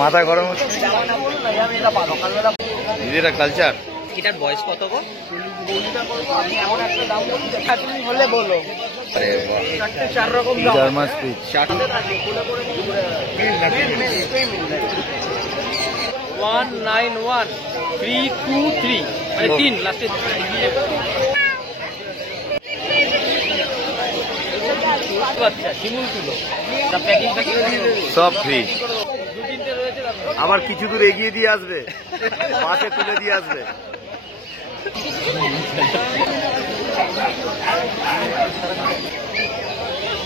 মাথা গরম হচ্ছে। দিদিরা কালচার এটার বয়স কত গো? বলে বলো। জার্মান স্পিচ 191323 মানে 3 লাস্টে বাচ্চা শিমুল তুলো সব ফ্রি। আবার কিছু দূর এগিয়ে দিয়ে আসবে, পাশে তুলে দিয়ে আসবে।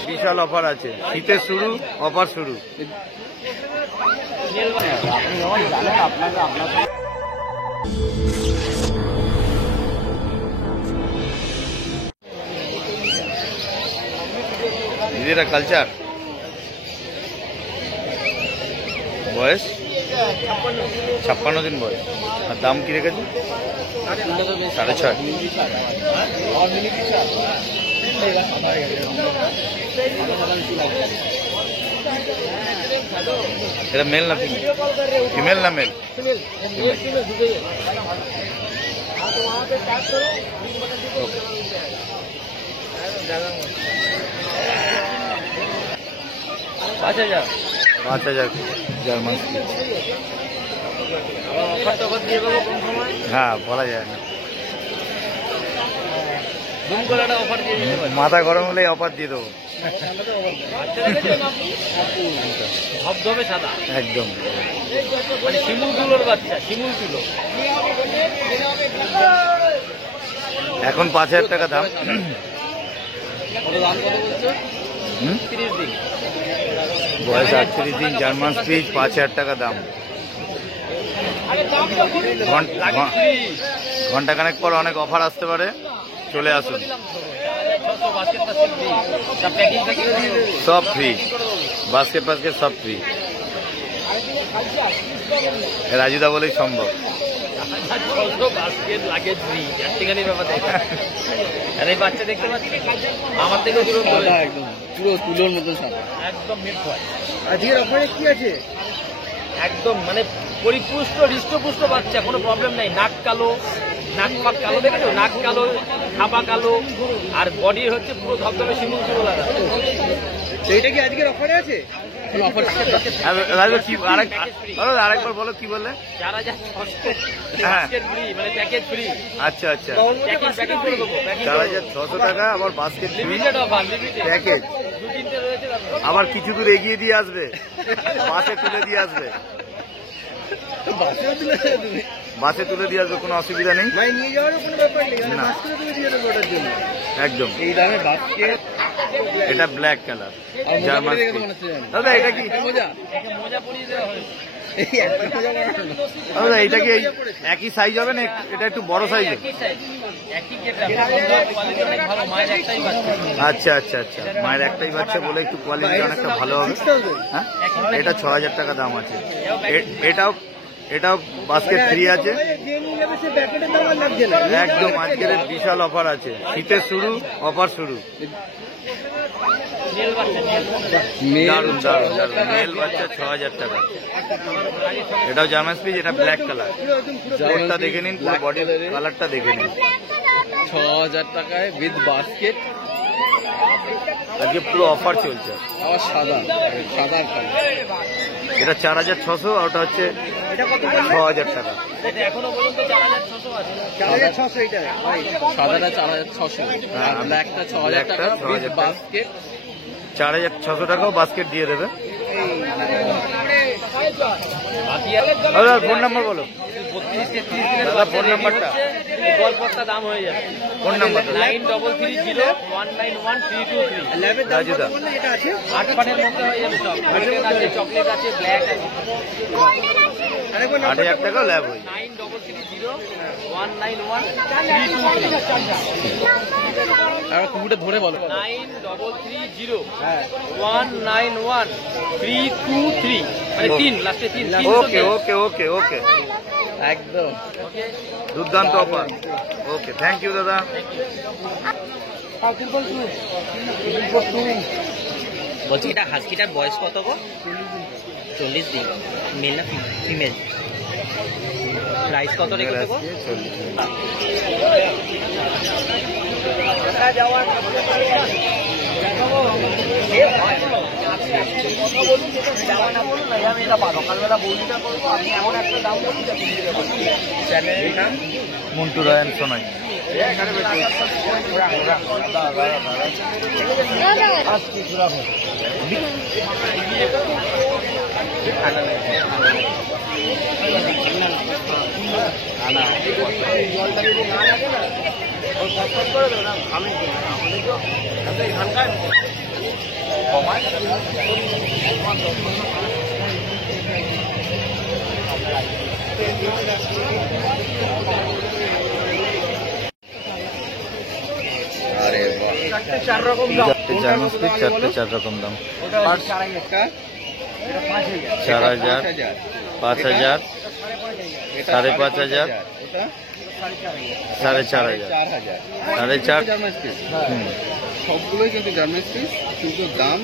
বিশাল অফার আছে, শীতের শুরু, অফার শুরু। দিদিরা কালচার বয়স 56 দিন বয়স। আর দাম কি রেখেছে? 6.5। এটা মেল না ফিমেল? ফিমেল না মেল? পাঁচ হাজার 5,000 জার্মান স্পিচ। দিয়ে দেবো কোন সময়? হ্যাঁ, বলা যায় না। দুম করে একটা অফার দিয়ে দিতে পারি। মাথা গরম হলে অফার দিয়ে দেবো। ধবধবে সাদা একদম। মানে শিমুল তুলোর বাচ্চা, শিমুল তুলো। এখন 5,000 টাকা দাম। দাম কত বলছো? 30 দিন বয়স 38 দিন, জার্মান স্পিচ, 5,000 টাকা দাম। ঘন্টাখানেক পর অনেক অফার আসতে পারে, চলে আসুন। সব ফ্রি, বাস্কেট বাস্কেট সব ফ্রি। রাজুদা বলেই সম্ভব। বাচ্চা দেখতে পাচ্ছি আমার থেকে একদম পুরো তুলোর মতো সাদা, একদম আজকের অফারে কি আছে? একদম মানে পরিপুষ্ট হৃষ্টপুষ্ট বাচ্চা, কোনো প্রবলেম নাই। নাক কালো, নাক পাক কালো, দেখেছো? নাক কালো, খাপা কালো, আর বডি হচ্ছে পুরো ধবধবে শিমুল তুলো লাগা। এইটা কি আজকের অফারে আছে? আরেকবার বলো, কি বললে? 4,600 ফ্রি, মানে প্যাকেজ ফ্রি। আচ্ছা আচ্ছা, 4,600 টাকা আবার basket free limited offer, limited package. দু তিনটে রয়েছে। আবার কিছু দূর এগিয়ে দিয়ে আসবে, বাসে তুলে দিয়ে আসবে। বাসে তুলে দিয়ে আসবে, কোনো অসুবিধা নেই। নিয়ে যাওয়ার কোনো ব্যাপার নেই, না, জন্য একদম। এই দামে বাস্কেট। এটা ব্ল্যাক কালার জার্মান স্পিচ। দাদা এটা কি মোজা পরিয়ে দেওয়া হয়? দাদা এটা কি একই সাইজ হবে না? এটা একটু বড় সাইজ। আচ্ছা আচ্ছা আচ্ছা, মায়ের একটাই বাচ্চা বলে একটু কোয়ালিটি অনেকটা ভালো হবে। হ্যাঁ, এটা 6,000 টাকা দাম আছে। এটাও বাস্কেট ফ্রি আছে একদম। আজকের বিশাল অফার আছে, শীতের শুরু, অফার শুরু। দারুন দারুন দারুন, মেল বাচ্চা 6,000 টাকা। এটাও জার্মান স্পিচ, এটা ব্ল্যাক কালার। কোটটা দেখে নিন, পুরো বডির কালারটা দেখে নিন। 6,000 টাকায় উইথ বাস্কেট। আজকে পুরো অফার চলছে। আবার সাদা সাদা কালার। এটা 4,600, আর ওটা হচ্ছে 6,000 টাকা। এখনো পর্যন্ত 4,600 আছে। 4,600 এটা সাদাটা 4,600, ব্ল্যাকটা 6,000 টাকা উইথ বাস্কেট। 4,600 টাকাও বাস্কেট দিয়ে দেবে। ফোন নাম্বার বলো। 32-33 ফোন নাম্বারটা গল্পটা দাম হয়ে যাবে। ফোন নাম্বারটা 9330199123। রাজুদা 8 পাটের মধ্যে হয়ে যাবে সব। গোল্ডেন আছে, চকলেট আছে, ব্ল্যাক আছে। 8,000 টাকা ল্যাব হয়ে 9330199123। আর কুকুরটা ধরে বলো। 9330191323 মানে 3 লাস্টে 3। ওকে ওকে ওকে ওকে, একদম দুর্দান্ত অফার। ওকে, থ্যাংক ইউ দাদা। বলছি এটা হাস্কিটার বয়স কত গো? 40 দিন। মেল না ফিমেল? প্রাইস কত রেখেছে গো? 40। মন্টু রায়ন সোনাই। আরে বাহ, 4 রকম দাম। 4 রকম দাম। 4000, 5000, 5000, 5500, 4500, 4500। সবগুলোই কিন্তু জার্মান স্পিচ, কিন্তু দাম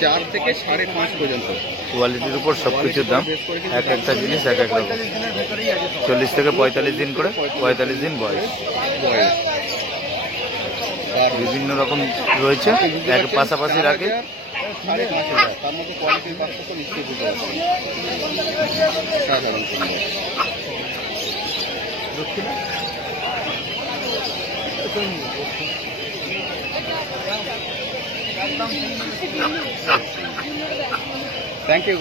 4 থেকে 5.5 পর্যন্ত। কোয়ালিটির উপর সবকিছুর দাম। এক একটা জিনিস এক এক রকম। 40 থেকে 45 দিন করে, 45 দিন বয়স। বিভিন্ন রকম রয়েছে, এক পাশাপাশি রাখে। 5.5 তার মধ্যে কোয়ালিটির পার্থক্য নিশ্চয়ই বুঝতে পারছি। সাধারণ সুন্দর। Thank you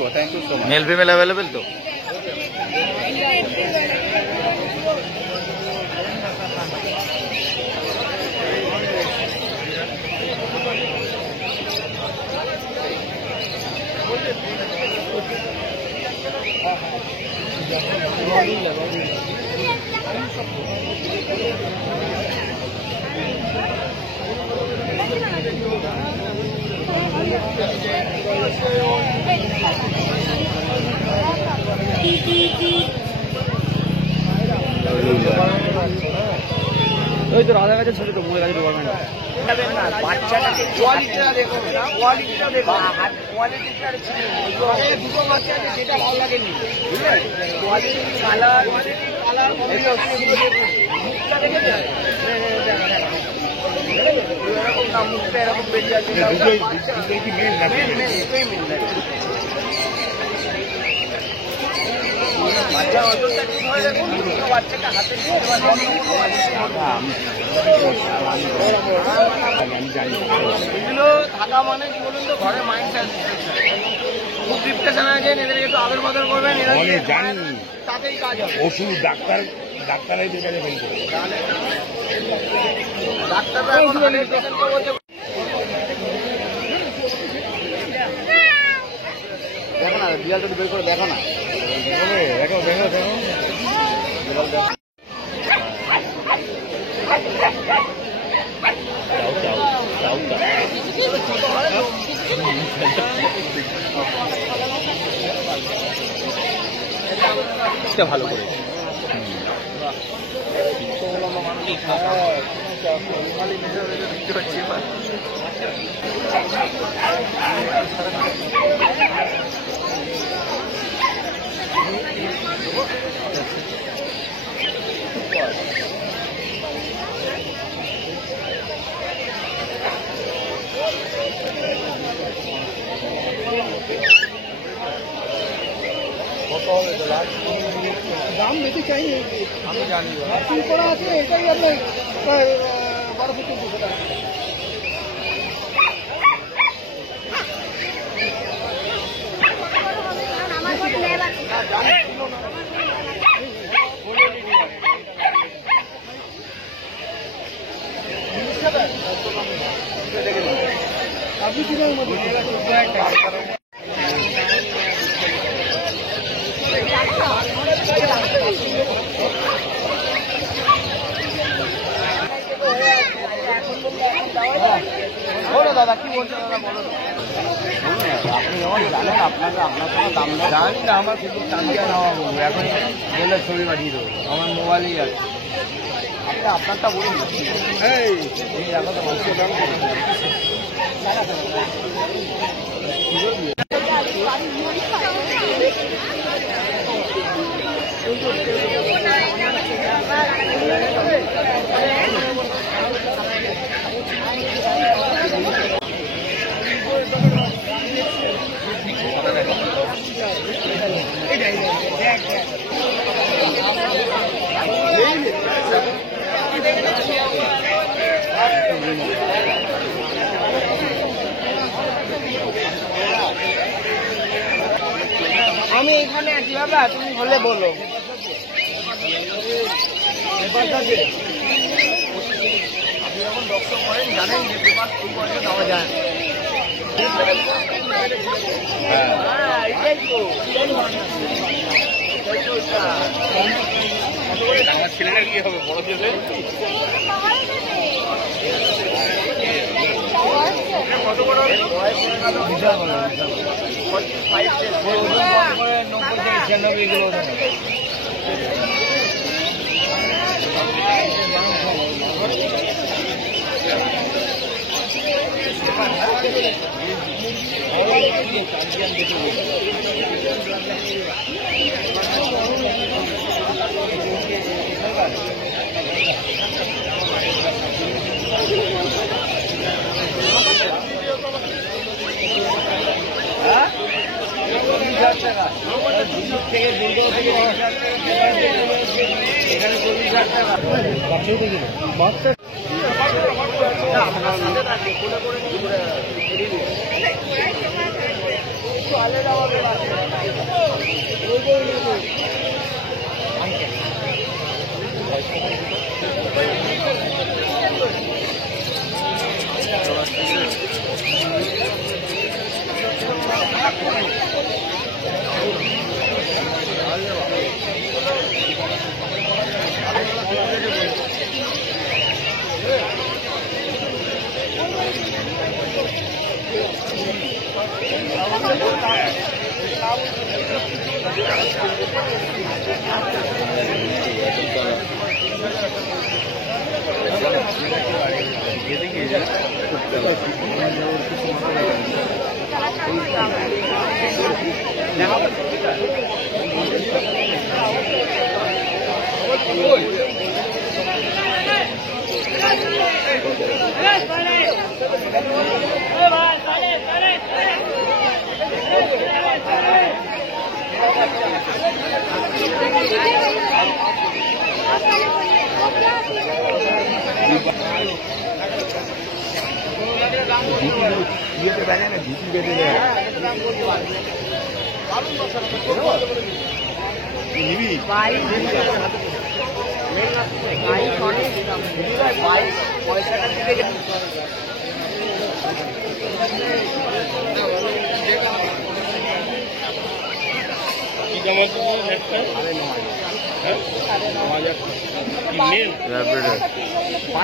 so much. Male female available তো? ওই তো রাধা গাছের ছোট তো মোড়ে গাছের দোকান না। বাচ্চাটাকে কোয়ালিটিটা দেখো, কোয়ালিটিটা দেখো, কোয়ালিটিটা দুটো বাচ্চা আছে, যেটা ভালো লাগেনি, কোয়ালিটি কালার কালার মুখটা দেখেছে, এরকম না, মুখটা এরকম বেরিয়ে আছে। কি মেল নাকি? বাচ্চা অজনটা ঠিক হয়ে যাবে, বাচ্চাটা হাতে নিয়ে এগুলো থাকা মানে কি বলুন তো, ঘরে মাইন্ড খুব ডিপ্রেশন আছেন, এদেরকে একটু আদর বদল করবেন, তাতেই কাজ হবে। ওষুধ ডাক্তারের কাছে ফেলতে ডাক্তাররা এখন বলছে দেখো না, বিড়ালটা বের করে দেখো না। দেখো দেখো দেখো ভালো করে দাম বেশি চাইনি, আমি জানি করা আছে, এটাই আপনার 1200-1400 টাকা। আপনি কি বলো দাদা, কি বলছেন দাদা, বলো। আপনি যখন জানেন আপনার কোনো দাম জানি না, আমার শুধু চান্দিয়া নেওয়া বলবো, এখন গেলে ছবি পাঠিয়ে দেবো, আমার মোবাইলেই আছে। আপনি আপনারটা বলুন। এই এখন তো মানুষের দাম কি আমি এখানে আছি বাবা, তুমি হলে বলো। আপনি যখন ডক্টর করেন জানেন যে পেপার খুব পয়সা দেওয়া যায়। আমার ছেলেটা কি হবে বড় ছেলে? কত বড় বিশাল বড়, 90 থেকে 96 কিলো। এখানে 40,000 টাকা।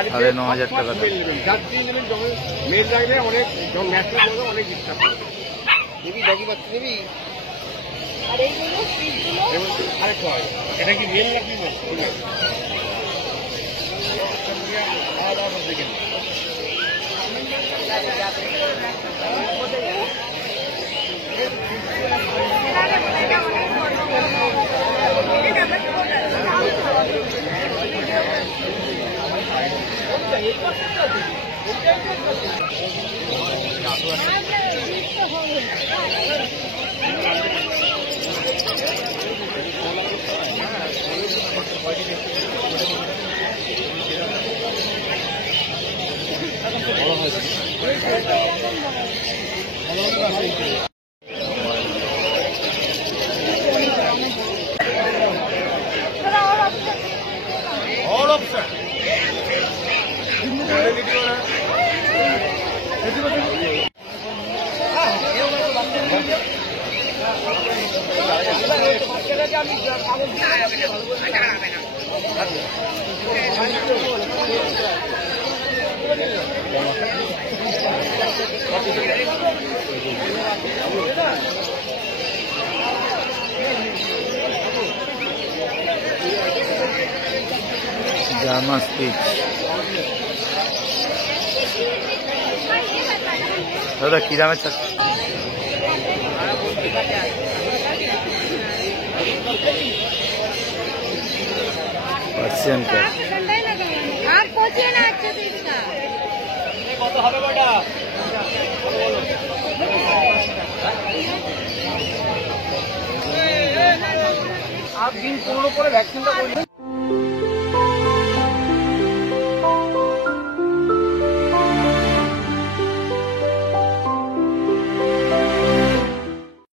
সাড়ে 9,000 টাকা। মেল লাগলে অনেক ম্যাচ অনেক ডিস্টার্ব আরেকটা হয়। এটা কি মেল নাকি দেখেন জার্মান স্পিচ। দাদা কি দামের চাচ্ছি? Persian cat. আর পচিয়ে না আছে দিদা কত হবে বেটা? আর দিন 15 করে ভ্যাকসিনটা করলে